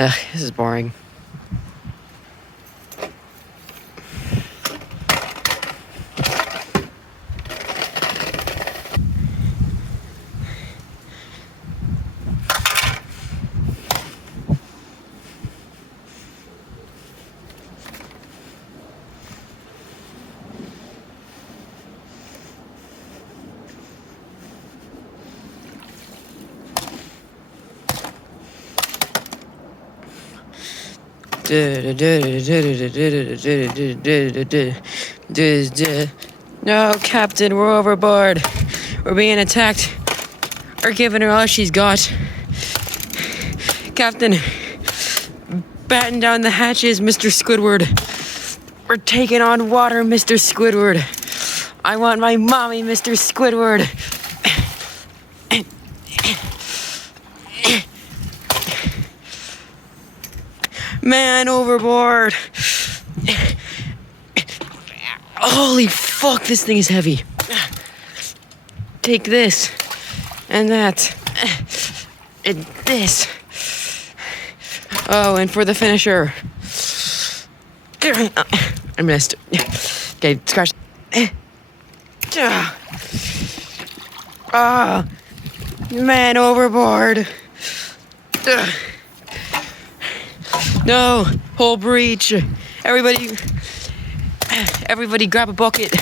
Ugh, this is boring. No, Captain, we're overboard. We're being attacked. We're giving her all she's got. Captain, batten down the hatches, Mr. Squidward. We're taking on water, Mr. Squidward. I want my mommy, Mr. Squidward. Man overboard. Holy fuck, this thing is heavy. Take this and that and this. Oh, and for the finisher. I missed. Okay, scratch. Man overboard. No, whole breach. Everybody grab a bucket.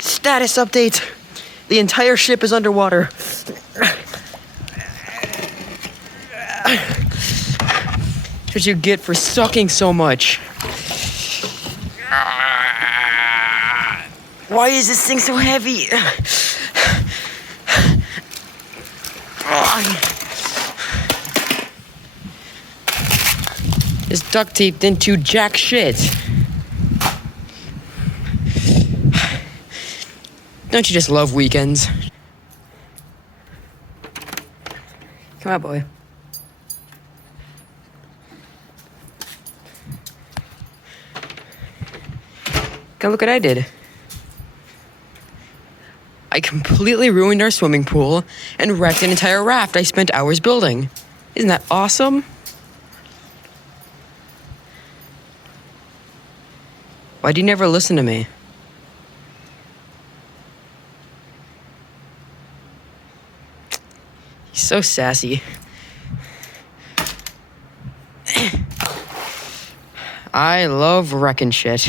Status update. The entire ship is underwater. That's what you get for sucking so much. Why is this thing so heavy? It's duct taped into jack shit. Don't you just love weekends? Come on, boy. Come look what I did. I completely ruined our swimming pool and wrecked an entire raft I spent hours building. Isn't that awesome? Why'd you never listen to me? He's so sassy. I love wrecking shit.